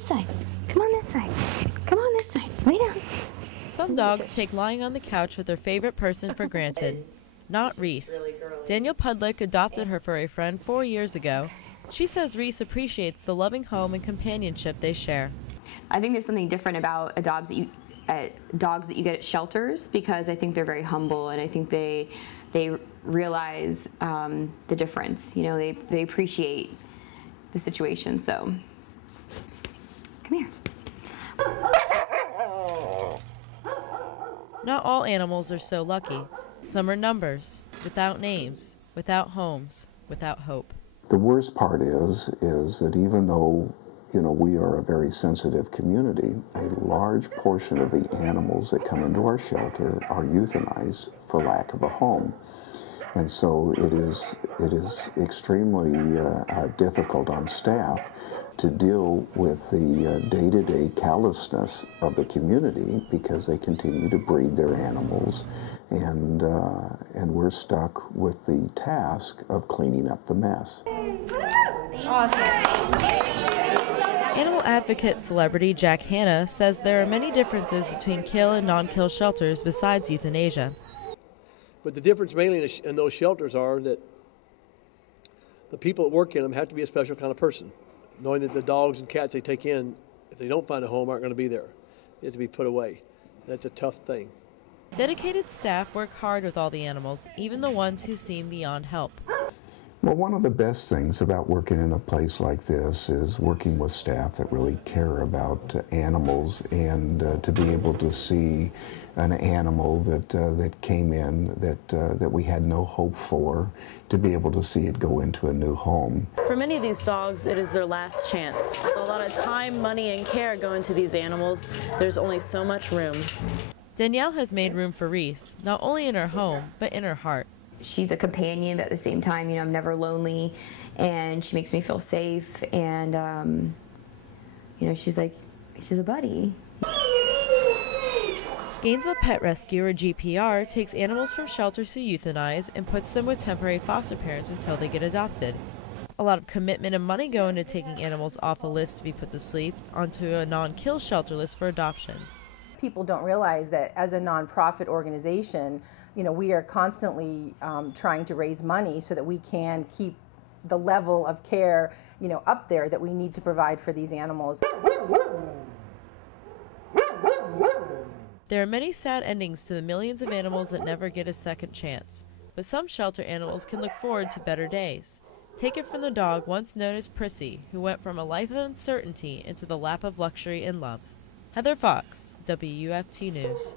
this side. Come on this side. Come on this side. Lay down. Some dogs take lying on the couch with their favorite person for granted. Not Reese. Daniel Pudlick adopted her for a friend 4 years ago. She says Reese appreciates the loving home and companionship they share. I think there's something different about dogs that you get at shelters, because I think they're very humble, and I think they realize the difference. You know, they appreciate the situation. So, come here. Not all animals are so lucky. Some are numbers, without names, without homes, without hope. The worst part is that even though, you know, we are a very sensitive community, a large portion of the animals that come into our shelter are euthanized for lack of a home. And so it is extremely difficult on staff to deal with the day-to-day callousness of the community, because they continue to breed their animals, and we're stuck with the task of cleaning up the mess. Awesome. Animal advocate celebrity Jack Hanna says there are many differences between kill and non-kill shelters besides euthanasia. But the difference mainly in those shelters are that the people that work in them have to be a special kind of person, knowing that the dogs and cats they take in, if they don't find a home, aren't going to be there. They have to be put away. That's a tough thing. Dedicated staff work hard with all the animals, even the ones who seem beyond help. Well, one of the best things about working in a place like this is working with staff that really care about animals, and to be able to see an animal that came in that we had no hope for, to be able to see it go into a new home. For many of these dogs, it is their last chance. A lot of time, money, and care go into these animals. There's only so much room. Danielle has made room for Reese, not only in her home, but in her heart. She's a companion, but at the same time, you know, I'm never lonely, and she makes me feel safe, and you know, she's a buddy. Gainesville Pet Rescue, or GPR, takes animals from shelters who euthanize and puts them with temporary foster parents until they get adopted. A lot of commitment and money go into taking animals off a list to be put to sleep onto a non-kill shelter list for adoption. People don't realize that as a nonprofit organization, you know, we are constantly trying to raise money so that we can keep the level of care, you know, up there that we need to provide for these animals. There are many sad endings to the millions of animals that never get a second chance, but some shelter animals can look forward to better days. Take it from the dog once known as Prissy, who went from a life of uncertainty into the lap of luxury and love. Heather Fox, WFT News.